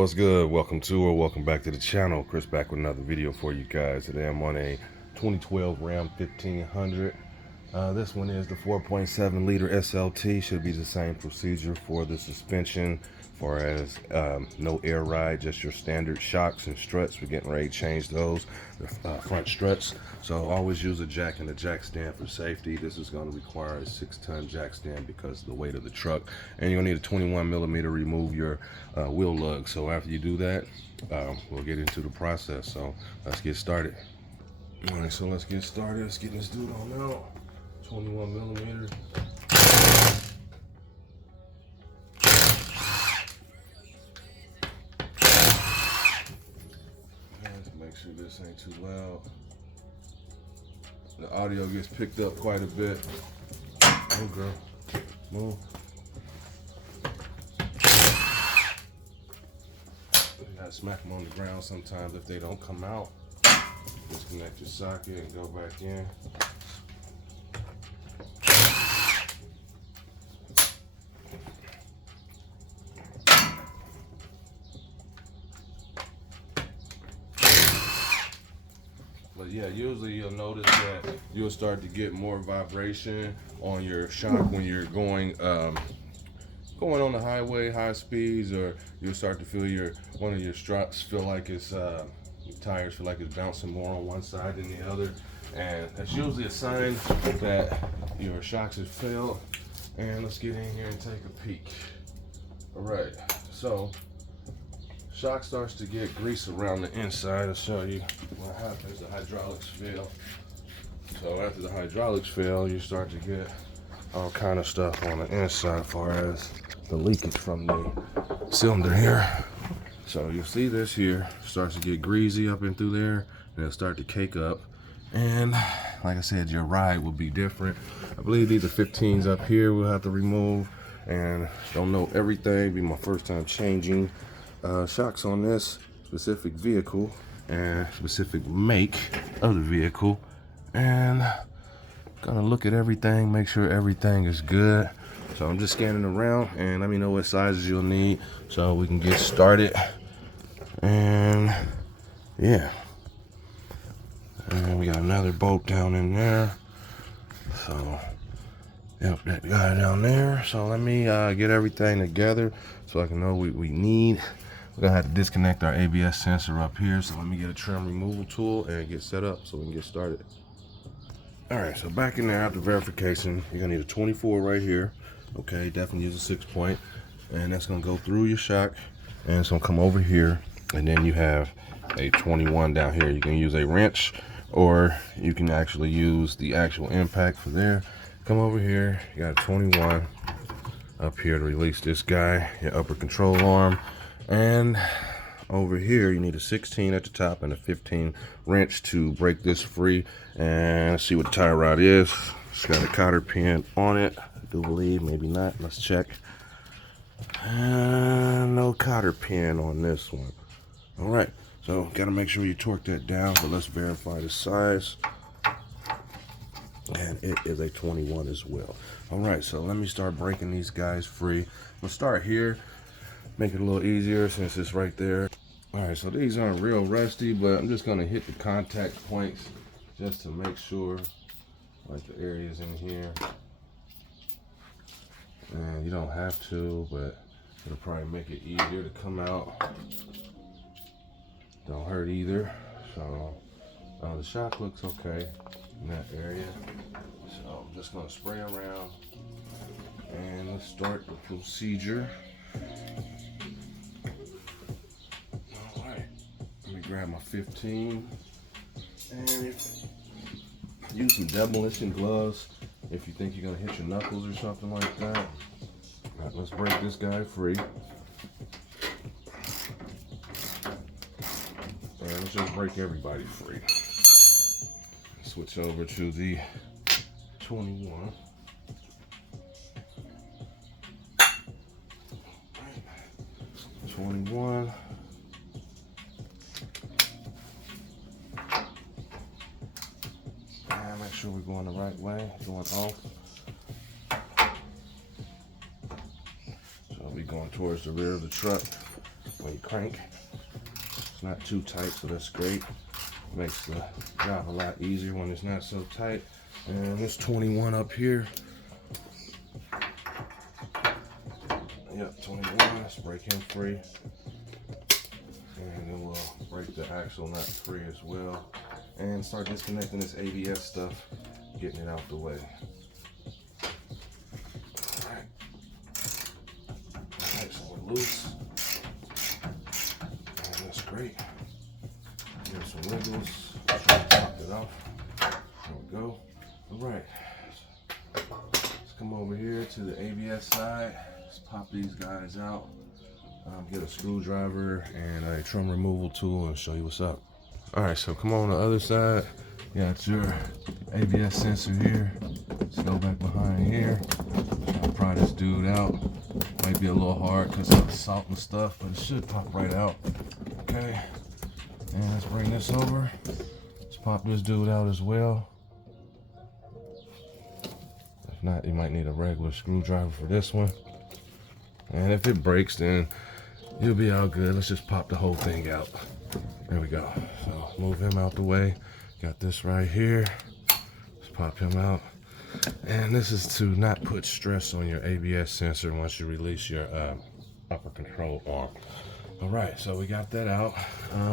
What's good? Welcome to or welcome back to the channel. Chris back with another video for you guys. Today I'm on a 2012 Ram 1500. This one is the 4.7 liter SLT. Should be the same procedure for the suspension, far as no air ride, just your standard shocks and struts. We're getting ready to change those, the front struts. So always use a jack and a jack stand for safety. This is going to require a 6-ton jack stand because of the weight of the truck, and you're gonna need a 21 millimeter to remove your wheel lug. So after you do that, we'll get into the process. So let's get started. All right, so let's get started. Let's get this dude on out. 21 millimeter. Make sure this ain't too loud. The audio gets picked up quite a bit. Oh, girl, move. You gotta smack them on the ground sometimes if they don't come out. Disconnect your socket and go back in. But yeah, usually you'll notice that you'll start to get more vibration on your shock when you're going on the highway, high speeds, or you'll start to feel one of your struts feel like it's your tires feel like it's bouncing more on one side than the other, and that's usually a sign that your shocks have failed. And let's get in here and take a peek. All right, so shock starts to get grease around the inside. I'll show you what happens. The hydraulics fail. So after the hydraulics fail, you start to get all kind of stuff on the inside as far as the leakage from the cylinder here. So you'll see this here starts to get greasy up and through there, and it'll start to cake up. And like I said, your ride will be different. I believe these are 15s up here we'll have to remove, and don't know everything. Be my first time changing shocks on this specific vehicle and specific make of the vehicle, and gonna look at everything, make sure everything is good. So I'm just scanning around, and let me know what sizes you'll need so we can get started. And yeah, and we got another bolt down in there. So yep, that guy down there. So let me get everything together so I can know what we need. We're gonna have to disconnect our ABS sensor up here. So let me get a trim removal tool and get set up so we can get started. All right, so back in there after verification, you're gonna need a 24 right here. Okay, definitely use a 6-point, and that's gonna go through your shock, and it's gonna come over here, and then you have a 21 down here. You can use a wrench, or you can actually use the actual impact for there. Come over here, you got a 21 up here to release this guy, your upper control arm, and over here you need a 16 at the top and a 15 wrench to break this free. And see what the tie rod is. It's got a cotter pin on it, I do believe, maybe not, let's check. No cotter pin on this one. All right, so gotta make sure you torque that down, but let's verify the size. And it is a 21 as well. All right, so let me start breaking these guys free. We'll start here, make it a little easier since it's right there. All right, so these aren't real rusty, but I'm just gonna hit the contact points just to make sure, like the areas in here. And you don't have to, but it'll probably make it easier to come out. Don't hurt either. So the shock looks okay in that area. So I'm just gonna spray around, and let's start the procedure. All right, let me grab my 15, and use some demolition gloves if you think you're gonna hit your knuckles or something like that. All right, let's break this guy free. And let's just break everybody free. Switch over to the 21. 21. And make sure we're going the right way, going off. So we're going towards the rear of the truck. when you crank. It's not too tight, so that's great. Makes the job a lot easier when it's not so tight. And this 21 up here. Yep, 21, let's break him free. And then we'll break the axle nut free as well. And start disconnecting this ABS stuff, getting it out the way. Alright, so we're loose. And that's great. Give some wiggles, try to pop it off. There we go. Alright, let's come over here to the ABS side. Let's pop these guys out. Get a screwdriver and a trim removal tool and show you what's up. Alright, so come on the other side. You got your ABS sensor here. Let's go back behind here. I'll pry this dude out. Might be a little hard because of the salt and stuff, but it should pop right out. Okay, and let's bring this over. Let's pop this dude out as well. If not, you might need a regular screwdriver for this one. And if it breaks, then you'll be all good. Let's just pop the whole thing out. There we go. So move him out the way. Got this right here. Let's pop him out. And this is to not put stress on your ABS sensor once you release your upper control arm. All right, so we got that out.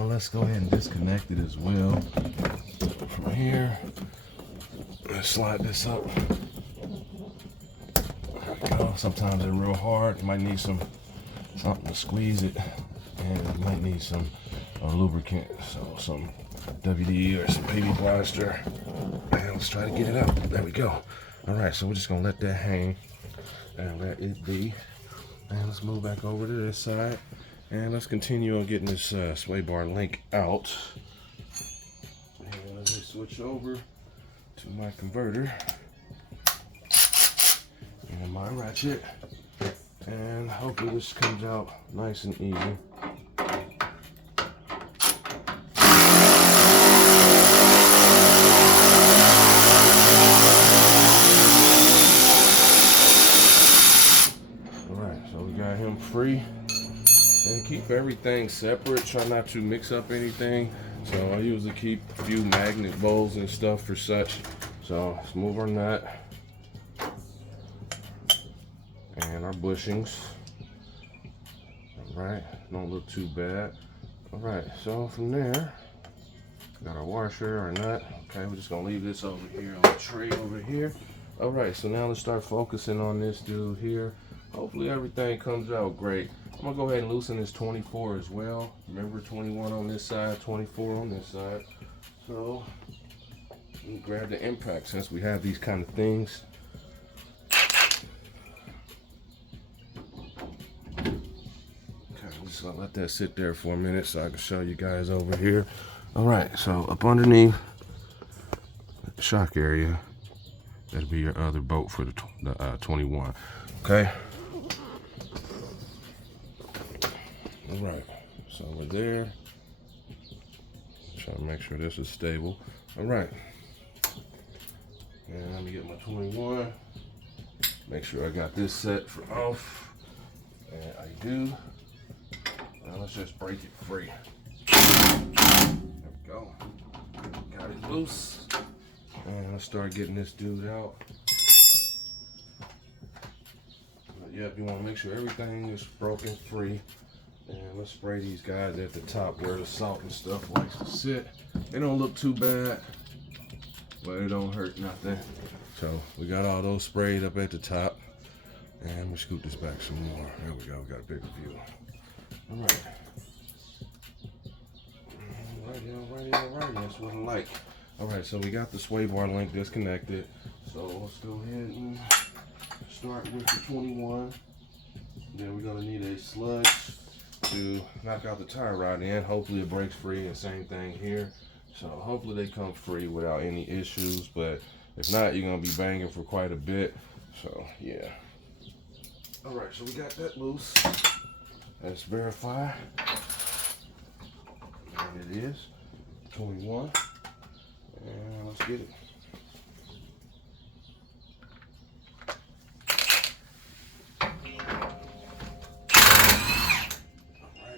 Let's go ahead and disconnect it as well. From here, let's slide this up. Sometimes they're real hard. You might need something to squeeze it, and you might need some lubricant, so some WD or some baby blaster. And let's try to get it out. There we go. All right, so we're just gonna let that hang and let it be. And let's move back over to this side, and let's continue on getting this sway bar link out. And let me switch over to my converter and my ratchet, and hopefully this comes out nice and easy. Alright, so we got him free. And keep everything separate, try not to mix up anything. So I usually keep a few magnet bowls and stuff for such. So let's move our nut and our bushings. All right, don't look too bad. All right, so from there, got our washer, our nut. Okay, we're just gonna leave this over here on the tray over here. All right, so now let's start focusing on this dude here. Hopefully everything comes out great. I'm gonna go ahead and loosen this 24 as well. Remember, 21 on this side, 24 on this side. So grab the impact since we have these kind of things. Just gonna let that sit there for a minute so I can show you guys over here. All right, so up underneath the shock area, that'll be your other bolt for the 21. Okay. All right, so we're there. Try to make sure this is stable. All right, and let me get my 21. Make sure I got this set for off, and I do. Now let's just break it free. There we go. Got it loose. And let's start getting this dude out. But yep, you want to make sure everything is broken free. And let's spray these guys at the top where the salt and stuff likes to sit. They don't look too bad, but it don't hurt nothing. So we got all those sprayed up at the top. And we scoop this back some more. There we go, we got a bigger view. All right. Alrighty, that's what I like. All right, so we got the sway bar link disconnected. So let's go ahead and start with the 21. Then we're gonna need a sludge to knock out the tire rod in. Hopefully it breaks free, and same thing here. So hopefully they come free without any issues, but if not, you're gonna be banging for quite a bit. So yeah. All right, so we got that loose. Let's verify. And it is 21. And let's get it. Alright,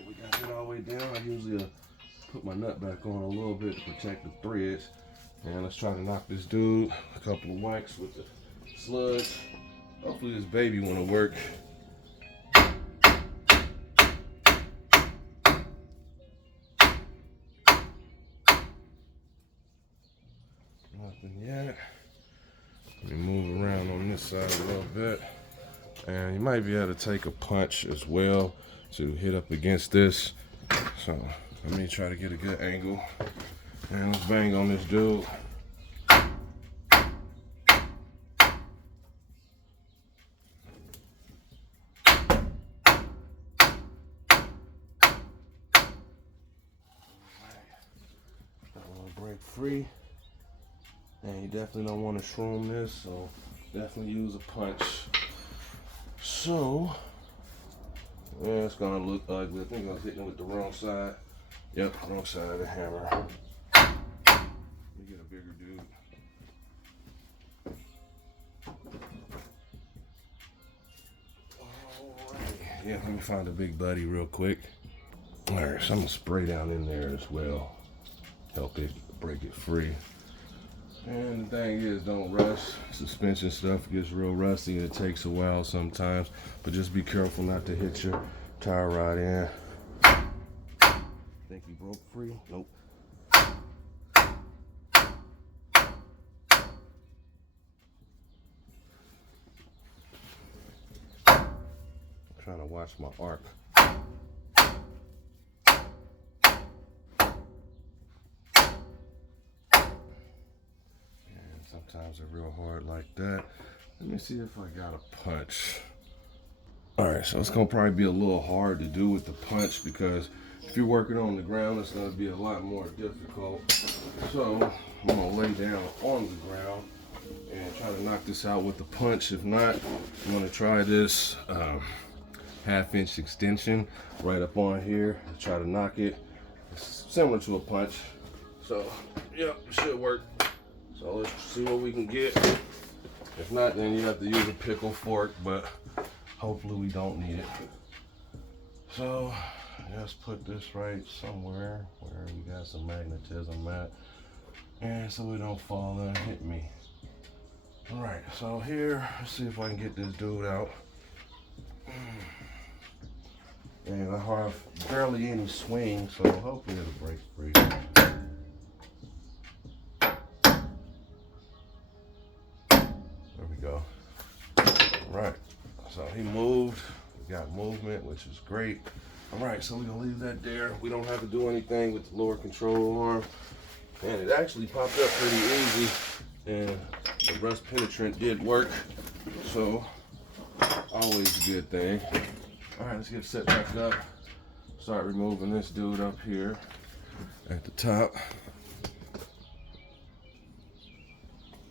we got way down, I usually put my nut back on a little bit to protect the threads. And let's try to knock this dude a couple of whacks with the sludge. Hopefully this baby want to work. Nothing yet. Let me move around on this side a little bit. And you might be able to take a punch as well to hit up against this. So let me try to get a good angle. And let's bang on this dude. Break free, and you definitely don't want to shroom this, so definitely use a punch. So yeah, it's gonna look ugly. I think I was hitting it with the wrong side. Yep, wrong side of the hammer. You get a bigger dude. Alright, yeah, let me find a big buddy real quick. Alright, so I'm gonna spray down in there as well. Help it break it free. And the thing is, don't rush. Suspension stuff gets real rusty and it takes a while sometimes, but just be careful not to hit your tire rod in. Think he broke free? Nope. I'm trying to watch my arc. Sometimes they're real hard like that. Let me see if I got a punch. All right, so it's gonna probably be a little hard to do with the punch because if you're working on the ground, it's gonna be a lot more difficult. So I'm gonna lay down on the ground and try to knock this out with the punch. If not, I'm gonna try this 1/2 inch extension right up on here and try to knock it. It's similar to a punch. So, yeah, it should work. So let's see what we can get. If not, then you have to use a pickle fork, but hopefully we don't need it. So let's put this right somewhere where we got some magnetism at, and so it don't fall and hit me. All right, so here, let's see if I can get this dude out. And I have barely any swing, so hopefully it'll break free. Go. Right, so he moved. We got movement, which is great. All right, so we're gonna leave that there. We don't have to do anything with the lower control arm, and it actually popped up pretty easy, and the rust penetrant did work, so always a good thing. All right, let's get it set back up. Start removing this dude up here at the top.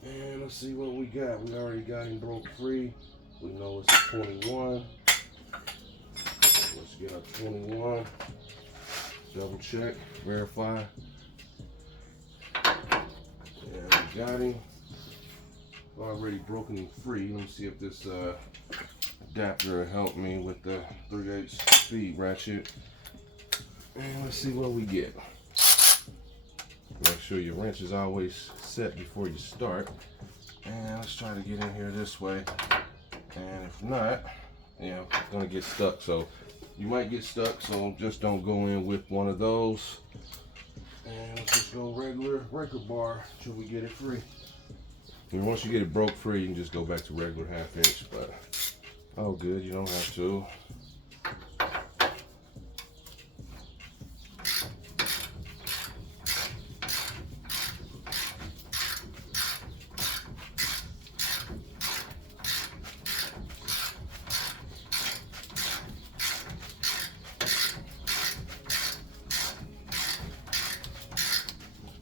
And let's see what we got. We already got him broke free. We know it's a 21. Let's get our 21. Double check, verify. And we got him. Already broken him free. Let me see if this adapter will help me with the 3/8 speed ratchet. And let's see what we get. Make sure your wrench is always set before you start. And let's try to get in here this way. And if not, it's gonna get stuck. So you might get stuck, so just don't go in with one of those. And let's just go regular breaker bar till we get it free. And once you get it broke free, you can just go back to regular 1/2 inch, but oh good, you don't have to.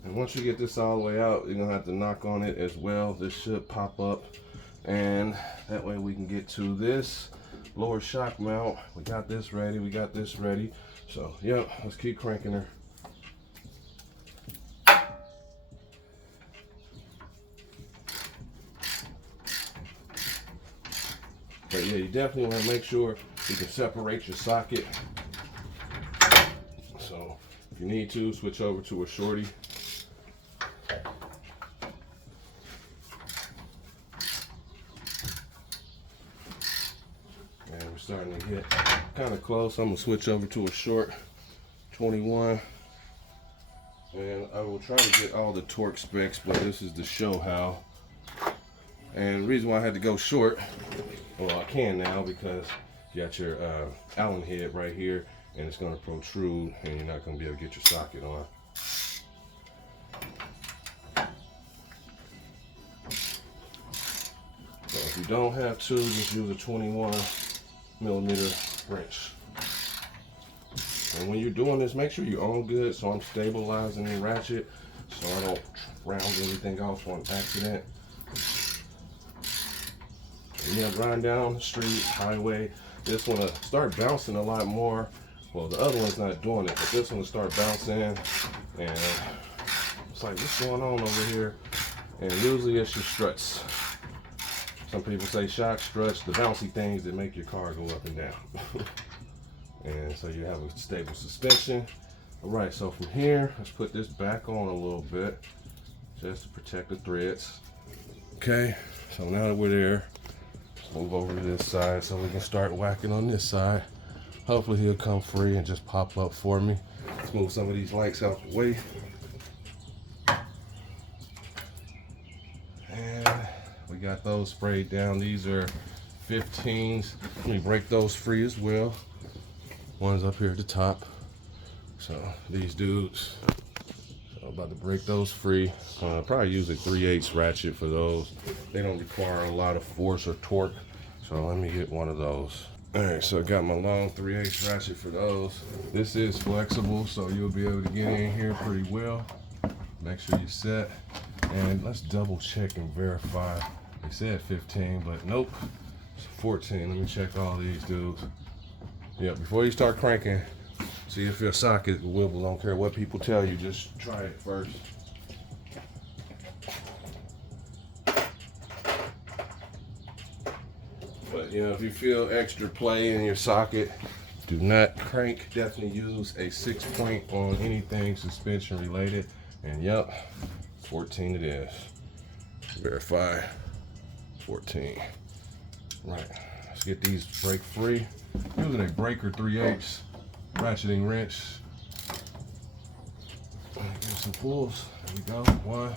Once you get this all the way out, you're gonna have to knock on it as well. This should pop up, and that way we can get to this lower shock mount. We got this ready, we got this ready. So yeah, let's keep cranking her. But yeah, you definitely want to make sure you can separate your socket So if you need to, switch over to a shorty. And we're starting to get kind of close. I'm gonna switch over to a short 21. And I will try to get all the torque specs, but this is the show how. And the reason why I had to go short, well, I can now because you got your Allen head right here, and it's going to protrude, and you're not going to be able to get your socket on. So if you don't have to, just use a 21mm wrench. And when you're doing this, make sure you're on good. So I'm stabilizing the ratchet so I don't round anything off on accident. And yeah, riding down the street, highway, this one will start bouncing a lot more. Well, the other one's not doing it, but this one will start bouncing. And it's like, what's going on over here? And usually it's your struts. Some people say shock struts, the bouncy things that make your car go up and down. And so you have a stable suspension. All right, so from here, let's put this back on a little bit just to protect the threads. Okay, so now that we're there, let's move over to this side so we can start whacking on this side. Hopefully he'll come free and just pop up for me. Let's move some of these lights out the way. And we got those sprayed down. These are 15s. Let me break those free as well. One's up here at the top. So these dudes, so I'm about to break those free. Probably use a 3/8 ratchet for those. They don't require a lot of force or torque. So let me get one of those. All right, so I got my long 3/8 ratchet for those. This is flexible, so you'll be able to get in here pretty well. Make sure you're set. And let's double check and verify. They said 15, but nope, it's 14. Let me check all these dudes. Yeah, before you start cranking, see if your socket wibbles. I don't care what people tell you, just try it first. But you know, if you feel extra play in your socket, do not crank. Definitely use a 6-point on anything suspension related. And yep, 14 it is. Verify 14. Right, let's get these brake free. Using a breaker 3/8 ratcheting wrench. Give some pulls. There we go. 1,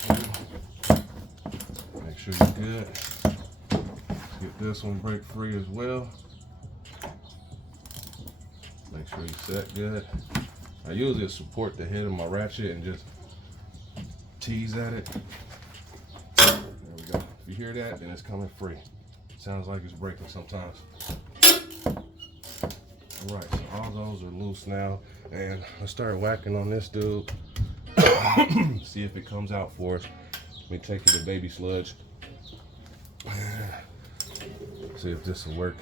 2. Make sure you're good. Let's get this one brake free as well. Make sure you're set good. I usually support the head of my ratchet and just tease at it. You hear that, then it's coming free. Sounds like it's breaking sometimes. All right, so all those are loose now, and let's start whacking on this dude. See if it comes out for us. Let me take you to baby sludge. See if this will work.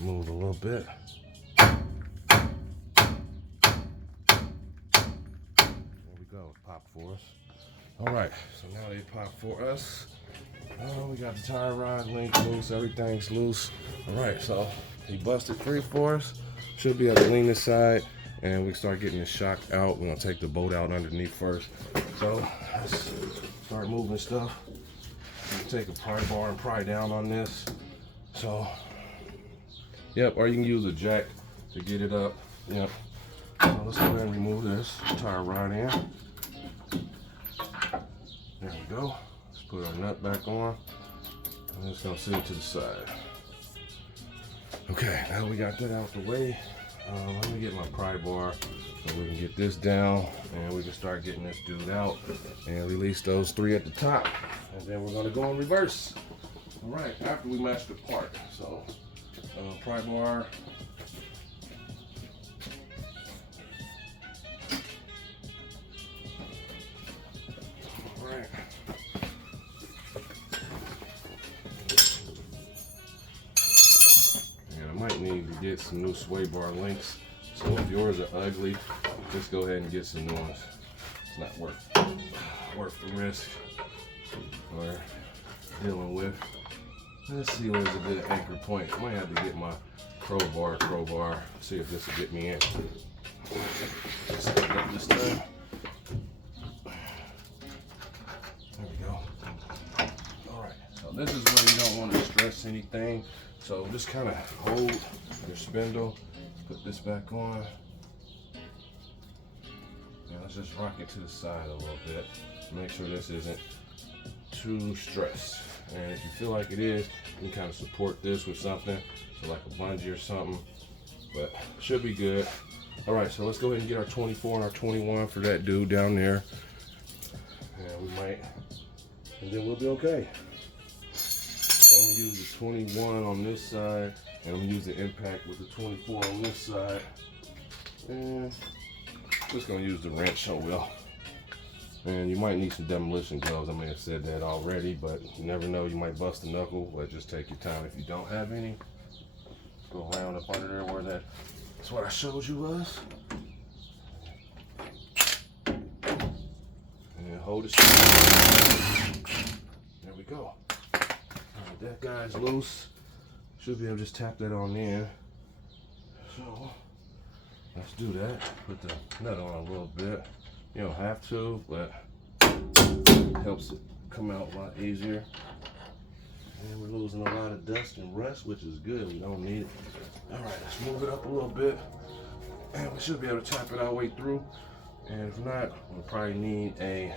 Move a little bit. There we go, pop for us. All right, so now they pop for us. We got the tire rod link loose, everything's loose. All right, so he busted free for us. Should be able to lean this side, and we start getting the shock out. We're gonna take the bolt out underneath first. So let's start moving stuff. Take a pry bar and pry down on this. So yep, or you can use a jack to get it up. Yep. So let's go ahead and remove this tire rod in. There we go. Let's put our nut back on. I'm just gonna set it to the side. Okay, now we got that out the way. Let me get my pry bar so we can get this down and we can start getting this dude out and release those 3 at the top. And then we're gonna go in reverse. All right, after we match the part. So pry bar. All right. And I might need to get some new sway bar links so So if yours are ugly, just go ahead and get some new ones. It's not worth the risk or dealing with. Let's see where's a good anchor point. I might have to get my crowbar, see if this will get me in. Let's pick up this time. There we go. Alright, so this is where you don't want to stress anything. So just kind of hold your spindle, put this back on. And let's just rock it to the side a little bit. Make sure this isn't too stressed. And if you feel like it is, you can kind of support this with something, so like a bungee or something, but should be good. All right, so let's go ahead and get our 24 and our 21 for that dude down there. And we might, and then we'll be okay. So I'm gonna use the 21 on this side, and I'm gonna use the impact with the 24 on this side. And just gonna use the wrench, so we'll. And you might need some demolition gloves. I may have said that already, but you never know, you might bust a knuckle, but just take your time. If you don't have any, go around up under there where that's what I showed you was. And hold it straight. There we go. All right, that guy's loose. Should be able to just tap that on in. So let's do that. Put the nut on a little bit. You don't have to, but it helps it come out a lot easier. And we're losing a lot of dust and rust, which is good. We don't need it. All right, let's move it up a little bit. And we should be able to tap it our way through. And if not, we'll probably need a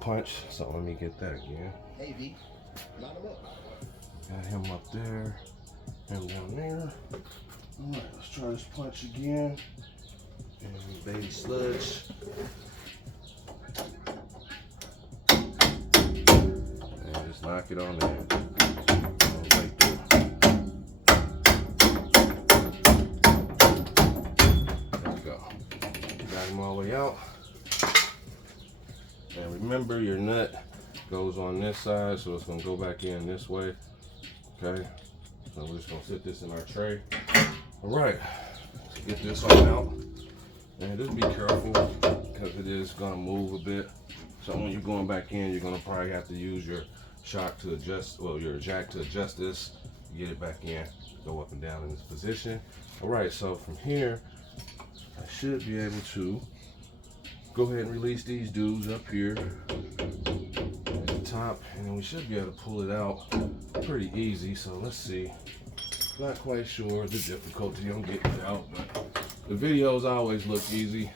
punch. So let me get that again. Hey, V, line him up. Got him up there, him down there. All right, let's try this punch again. And baby sludge. And just knock it on there. Right there. There we go. Got him all the way out. And remember, your nut goes on this side, so it's gonna go back in this way. Okay. So we're just gonna sit this in our tray. All right. Let's get this all out. And just be careful because it is gonna move a bit. So when you're going back in, you're gonna probably have to use your shock to adjust, well, your jack to adjust this, get it back in, go up and down in this position. All right, so from here, I should be able to go ahead and release these dudes up here at the top, and then we should be able to pull it out pretty easy. So let's see. Not quite sure the difficulty on getting it out, but the videos always look easy.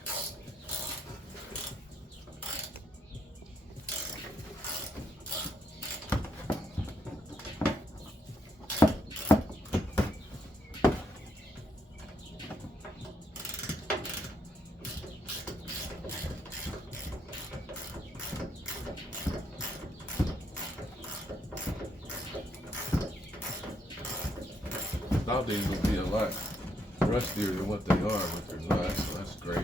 Thought these would be a lot rustier than what they are, but they're not, so that's great.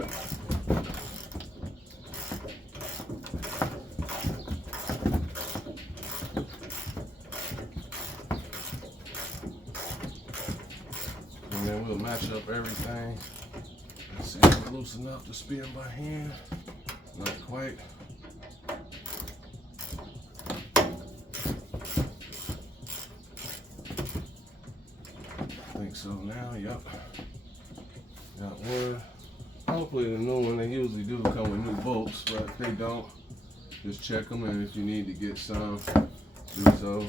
And then we'll match up everything. Let's see if we're loose enough to spin by hand. Not quite. I think so now, yep. Got one. Hopefully the new one, they usually do come with new bolts, but if they don't, just check them, and if you need to get some, do so.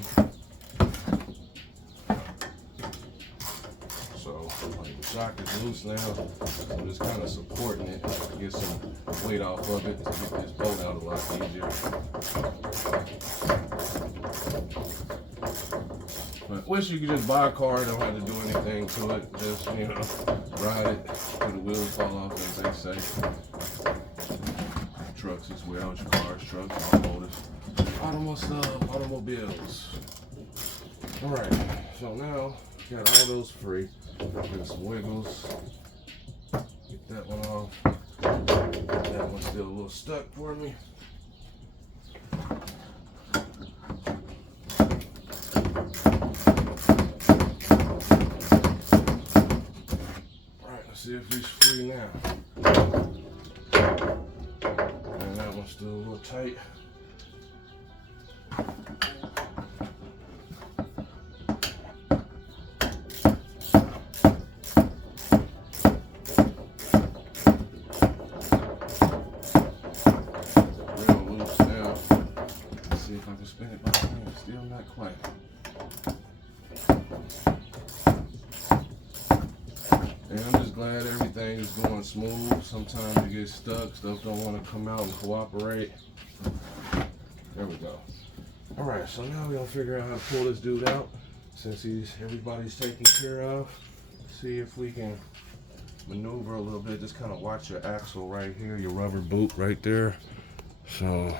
So, like, the shock is loose now. I'm just kind of supporting it to get some weight off of it to get this bolt out a lot easier. But wish you could just buy a car, don't have to do anything to it. Just, you know, ride it till the wheels fall off, as they say. Trucks as well, your cars, trucks, automobiles. All right, so now got all those free. Get some wiggles. Get that one off. That one's still a little stuck for me. see if he's free now. And that one's still a little tight. Real loose now. Let's see if I can spin it by hand. Still not quite. And I'm just glad everything is going smooth. Sometimes you get stuck, stuff don't want to come out and cooperate. There we go. All right, so now we're gonna figure out how to pull this dude out. Since everybody's taken care of, see if we can maneuver a little bit. Just kind of watch your axle right here, your rubber boot right there. So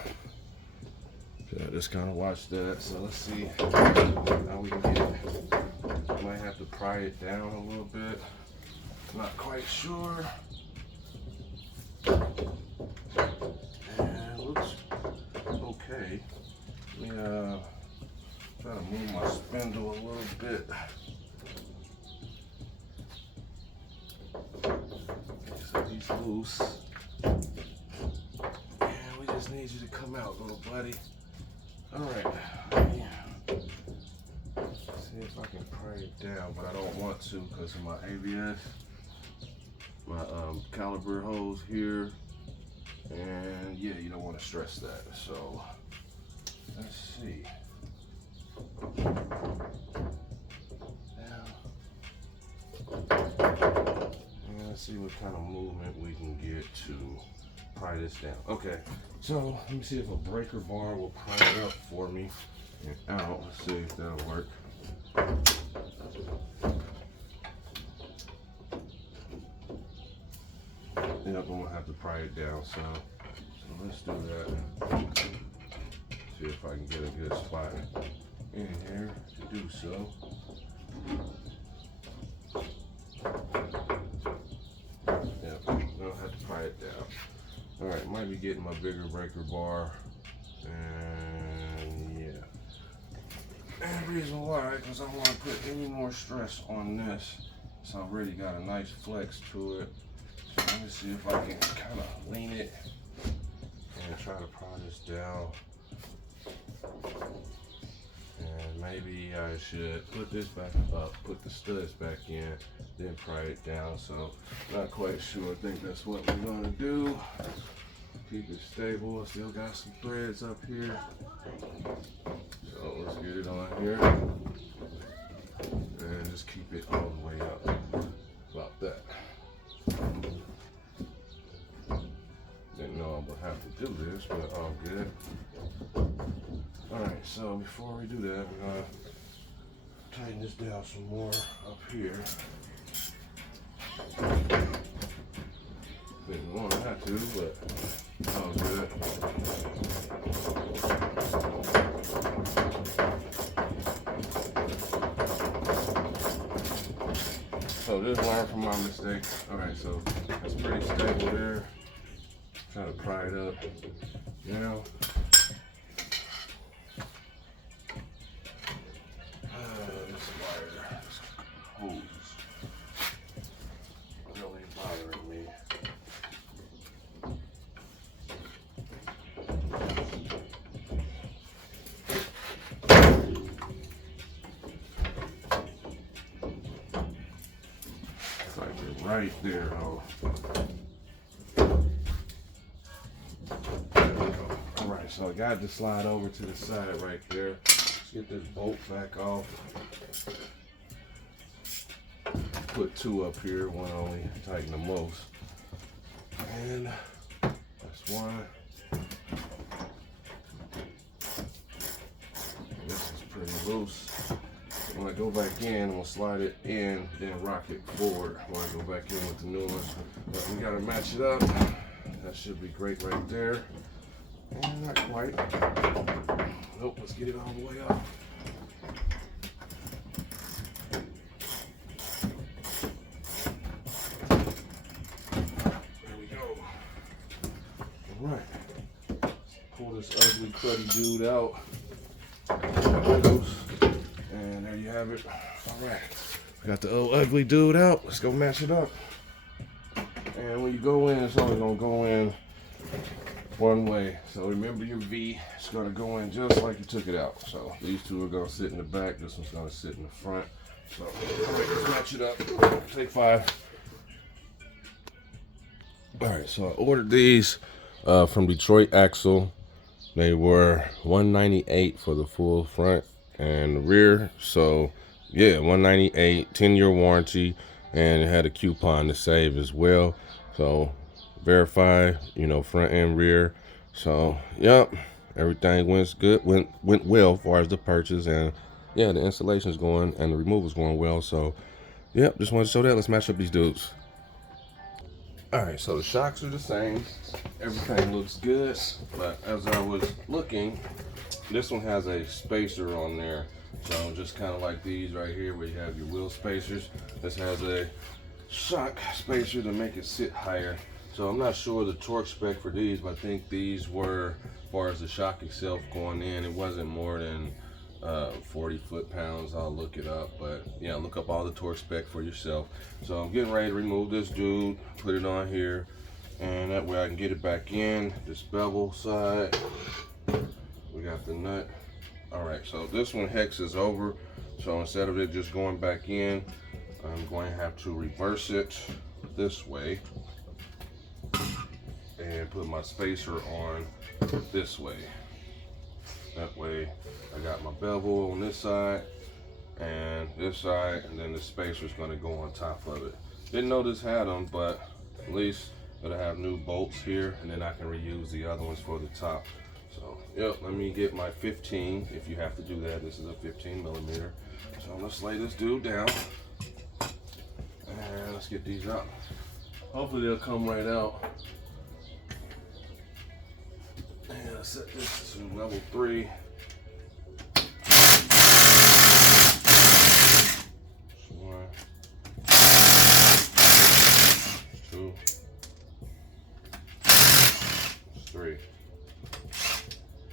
yeah, just kind of watch that. So let's see how we can get it. Might have to pry it down a little bit. Not quite sure. And looks okay. Let me try to move my spindle a little bit. So he's loose. And we just need you to come out, little buddy. Alright. See if I can pry it down, but I don't want to because of my ABS. My caliper hose here, and yeah, you don't want to stress that. So let's see. Now, and let's see what kind of movement we can get to pry this down. Okay, so let me see if a breaker bar will pry it up for me and out. Let's see if that'll work. Yep, I'm gonna have to pry it down some. So let's do that. See if I can get a good spot in here to do so. Yep, I'm gonna have to pry it down. Alright, might be getting my bigger breaker bar. And yeah. And the reason why, because I don't want to put any more stress on this. It's already got a nice flex to it. So let me see if I can kind of lean it and try to pry this down. And maybe I should put this back up, put the studs back in, then pry it down. So not quite sure. I think that's what we're gonna do. Keep it stable. I still got some threads up here. So let's get it on here. And just keep it all the way up. About that. Didn't know I would have to do this, but all good. Alright, so before we do that, we're gonna tighten this down some more up here. Didn't want to have to, but all good. So just learn from my mistakes. Alright, so that's pretty stable there. Try to pry it up. Now, this wire, this hose, really bothering me. It's like it's right there, oh. Alright, so I got to slide over to the side right there. Let's get this bolt back off. Put two up here, one only tighten the most. And that's one. This is pretty loose. When I go back in, I'm gonna slide it in, then rock it forward when I go back in with the new one. But we gotta match it up. That should be great right there. And not quite. Nope, let's get it all the way up. There we go. All right. Let's pull this ugly, cruddy dude out. And there you have it. All right. We got the old ugly dude out. Let's go match it up. And when you go in, it's only gonna go in one way. So remember your V, it's gonna go in just like you took it out. So these two are gonna sit in the back, this one's gonna sit in the front. So let's match it up. Take 5. All right, so I ordered these from Detroit Axle. They were $198 for the full front and the rear. So yeah, $198, 10-year warranty, and it had a coupon to save as well. So verify, you know, front and rear. So yep, everything went good, went well as far as the purchase, and yeah, the installation is going and the removal is going well. So yep, just wanted to show that. Let's match up these dudes. All right, so the shocks are the same. Everything looks good, but as I was looking, this one has a spacer on there. So just kind of like these right here where you have your wheel spacers. This has a shock spacer to make it sit higher. So I'm not sure the torque spec for these, but I think these were, as far as the shock itself going in, it wasn't more than 40 foot-pounds. I'll look it up, but yeah, look up all the torque spec for yourself. So I'm getting ready to remove this dude, put it on here, and that way I can get it back in. This bevel side, we got the nut. All right, so this one hexes over, so instead of it just going back in, I'm going to have to reverse it this way and put my spacer on this way. That way I got my bevel on this side and this side, and then the spacer is going to go on top of it. Didn't know this had them, but at least it'll have new bolts here, and then I can reuse the other ones for the top. So yep, let me get my 15, if you have to do that. This is a 15mm. So let's lay this dude down and let's get these out. Hopefully they'll come right out. And I set this to level 3. One, 2, 3.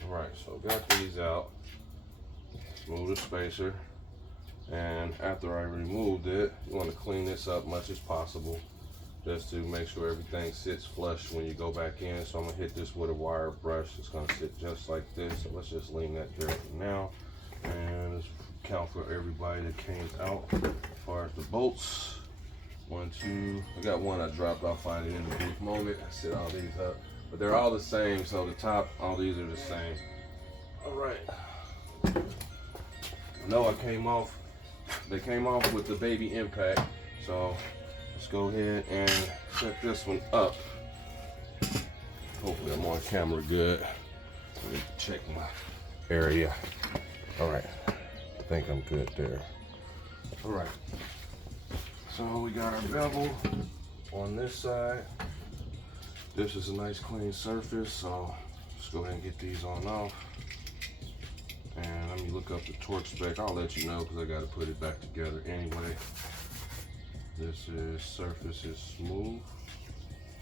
All right, so got these out. Remove the spacer, and after I removed it, you want to clean this up much as possible, just to make sure everything sits flush when you go back in. So I'm gonna hit this with a wire brush. It's gonna sit just like this. So let's just lean that there for now, and let's count for everybody that came out. As far as the bolts, 1, 2. I got one I dropped. I'll find it in a brief moment. I set all these up, but they're all the same. So the top, all these are the same. All right. No, I came off. They came off with the baby impact. So let's go ahead and set this one up. Hopefully I'm on camera good. Let me check my area. All right, I think I'm good there. All right, so we got our bevel on this side. This is a nice clean surface, so let's go ahead and get these on off. And let me look up the torque spec. I'll let you know because I got to put it back together anyway. This is surface is smooth.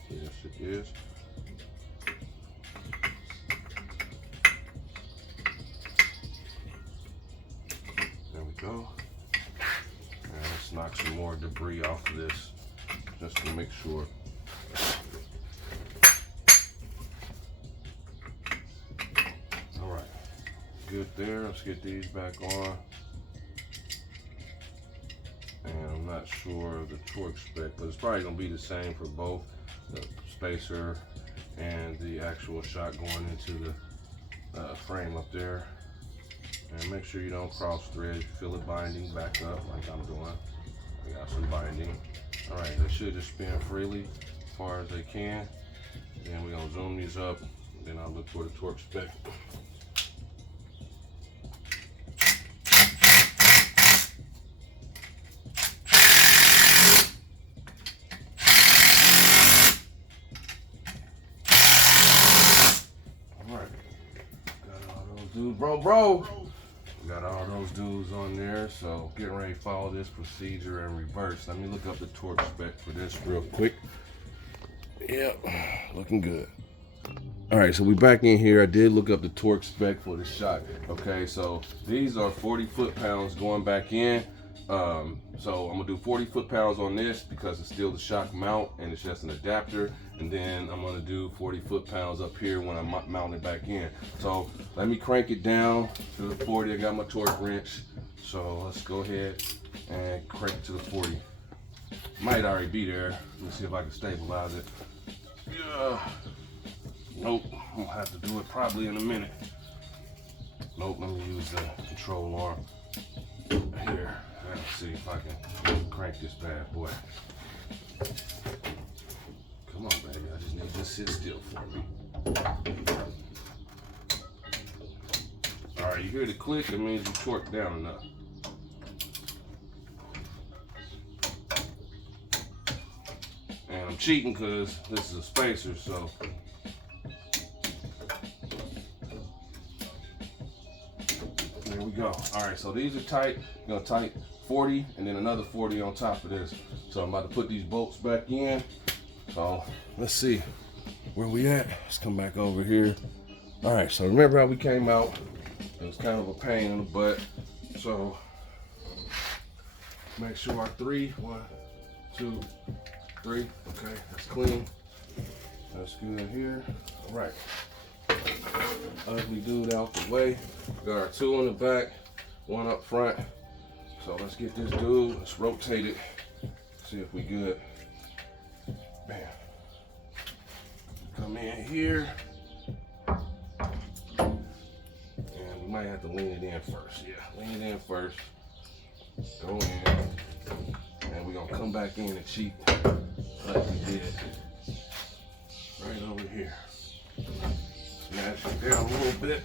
Yes, it is. There we go. And let's knock some more debris off of this just to make sure. All right, good there. Let's get these back on. And I'm not sure of the torque spec, but it's probably gonna be the same for both the spacer and the actual shock going into the frame up there. And make sure you don't cross thread. Feel it binding back up like I'm doing. I got some binding. All right, they should just spin freely as far as they can. Then we're gonna zoom these up, then I'll look for the torque spec. Bro. We got all those dudes on there, so getting ready to follow this procedure in reverse. Let me look up the torque spec for this real quick. Yep, looking good. All right, so we back in here. I did look up the torque spec for the shock. Okay, so these are 40 foot-pounds going back in. So I'm gonna do 40 foot-pounds on this because it's still the shock mount and it's just an adapter. And then I'm gonna do 40 foot-pounds up here when I mount it back in. So let me crank it down to the 40. I got my torque wrench. So let's go ahead and crank it to the 40. Might already be there. Let me see if I can stabilize it. Yeah. Nope, I'm gonna have to do it probably in a minute. Nope, let me use the control arm here. Let's see if I can crank this bad boy. Come on, baby. I just need you to sit still for me. All right, you hear the click? It means you torque down enough. And I'm cheating because this is a spacer, so. There we go. All right, so these are tight. You're gonna tight 40 and then another 40 on top of this. So I'm about to put these bolts back in. So let's see where we at. Let's come back over here. All right, so remember how we came out? It was kind of a pain in the butt. So make sure our 3, 1, 2, 3. Okay, that's clean. That's good here. All right. Ugly dude out the way. Got our 2 in the back, 1 up front. So let's get this dude. Let's rotate it. See if we good. Bam. Come in here. And we might have to lean it in first. Yeah, lean it in first. Go in. And we're gonna come back in and cheat like we did. Right over here. Smash it down a little bit.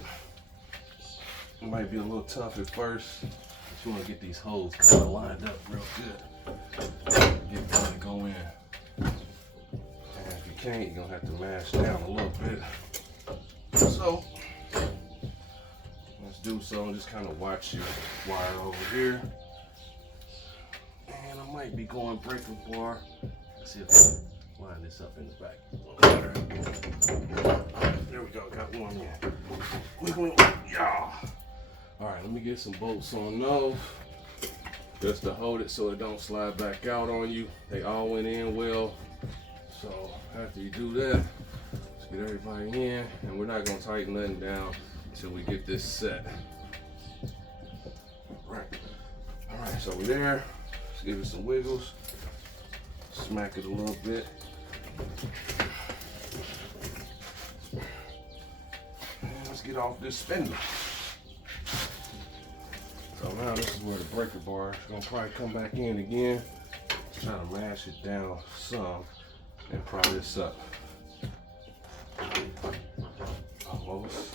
It might be a little tough at first. But you want to get these holes kind of lined up real good. Get them to go in. And if you can't, you're going to have to mash down a little bit. So, let's do so and just kind of watch your wire over here. And I might be going breaker bar. Let's see if I can line this up in the back a little better. There we go, got one in. Yeah. All right, let me get some bolts on those just to hold it so it don't slide back out on you. They all went in well. So after you do that, let's get everybody in, and we're not gonna tighten nothing down until we get this set. All right, so we're there. Let's give it some wiggles. Smack it a little bit. Get off this spindle. So now this is where the breaker bar is gonna probably come back in again. Try to mash it down some and pry this up. Almost.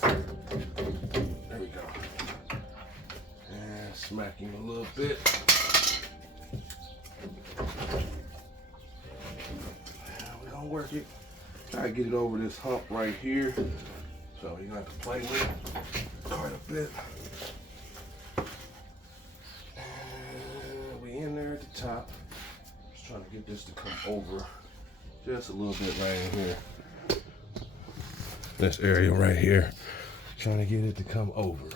There we go. And smack him a little bit. Work it. Try to get it over this hump right here. So you're gonna have to play with it quite a bit. And we in there at the top. Just trying to get this to come over just a little bit right in here. This area right here. Trying to get it to come over.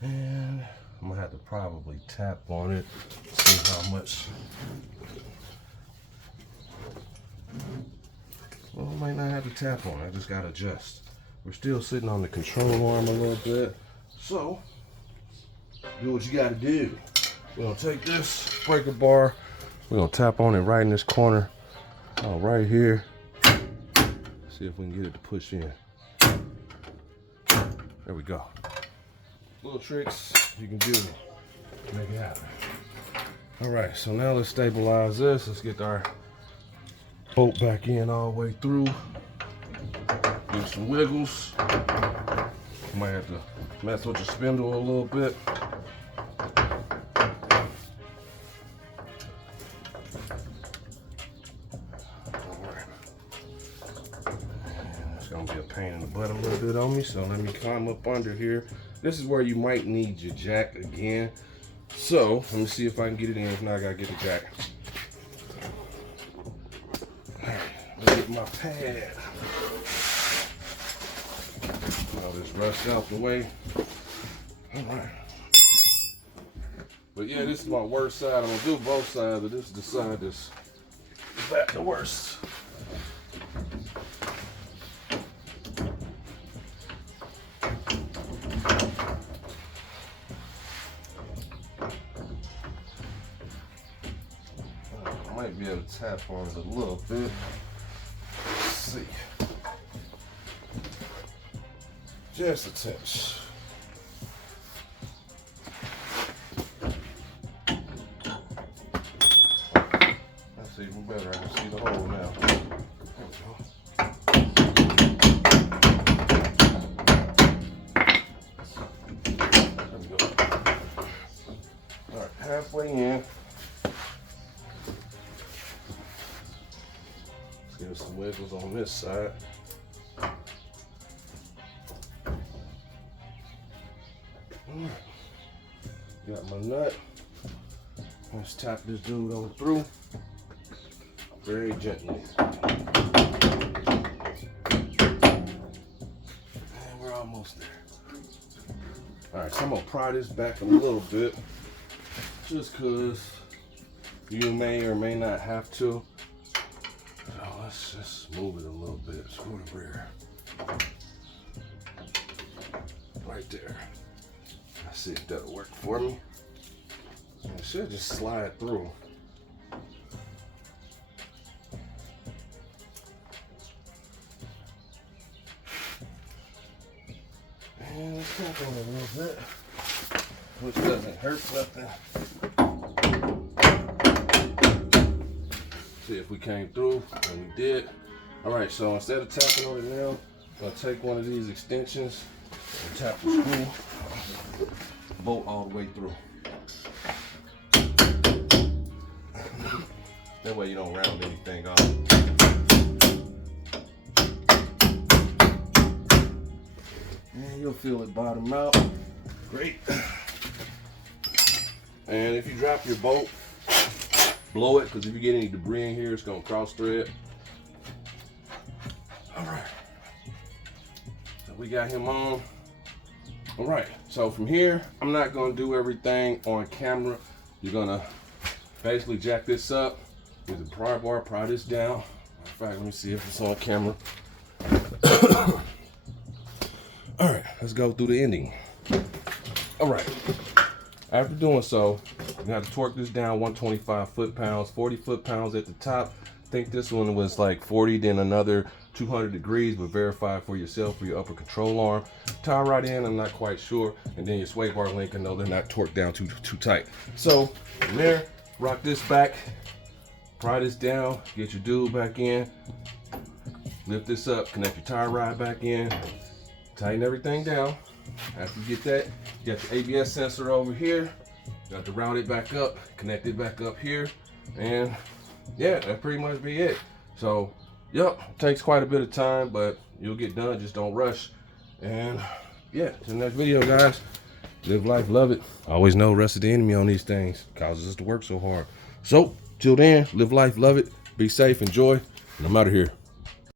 And I'm gonna have to probably tap on it, see how much. Well, I might not have to tap on it. I just gotta adjust. We're still sitting on the control arm a little bit. So, do what you gotta do. We're gonna take this breaker bar. We're gonna tap on it right in this corner. Oh, right here. See if we can get it to push in. There we go. Little tricks you can do to make it happen. All right, so now let's stabilize this. Let's get our bolt back in all the way through. Give some wiggles. You might have to mess with your spindle a little bit. Alright. It's gonna be a pain in the butt a little bit on me, so let me climb up under here. This is where you might need your jack again. So let me see if I can get it in. If not, I gotta get the jack. get my pad. All this rust out the way. All right. But yeah, this is my worst side. I'm gonna do both sides, but this is the side that's back the worst. I might be able to tap on it a little bit. Let's see. Just a touch. That's even better. I can see the hole now. There we go. There we go. All right, halfway in. Let's give it some wiggles on this side. Got my nut. Let's tap this dude on through very gently. And we're almost there. Alright, so I'm gonna pry this back a little bit just because you may or may not have to. So let's just move it a little bit. Screw the rear. Right there. Let's see if that'll work for me. It should just slide through. And let's tap on it a little bit, which doesn't hurt nothing. See if we came through, and we did. All right, so instead of tapping on it now, I'm gonna take one of these extensions and tap the screw, bolt all the way through. That way you don't round anything off. And you'll feel it bottom out. Great. And if you drop your bolt, blow it, because if you get any debris in here, it's gonna cross thread. All right. So we got him on. All right, so from here, I'm not gonna do everything on camera. You're gonna basically jack this up with a pry bar, pry this down. In fact, let me see if it's on camera. All right, let's go through the ending. All right, after doing so, you have to torque this down 125 foot-pounds, 40 foot-pounds at the top. I think this one was like 40, then another 200 degrees, but verify for yourself for your upper control arm. Tie right in, I'm not quite sure. And then your sway bar link, I know they're not torqued down too tight. So from there, rock this back, pry this down, get your dude back in, lift this up, connect your tie rod back in, tighten everything down. After you get that, you got your ABS sensor over here, you got to route it back up, connect it back up here, and yeah, that pretty much be it. So yep, takes quite a bit of time, but you'll get done, just don't rush. And yeah, to the next video, guys. Live life, love it. Always know rest of the enemy on these things. Causes us to work so hard. So till then, live life, love it. Be safe, enjoy, and I'm out of here.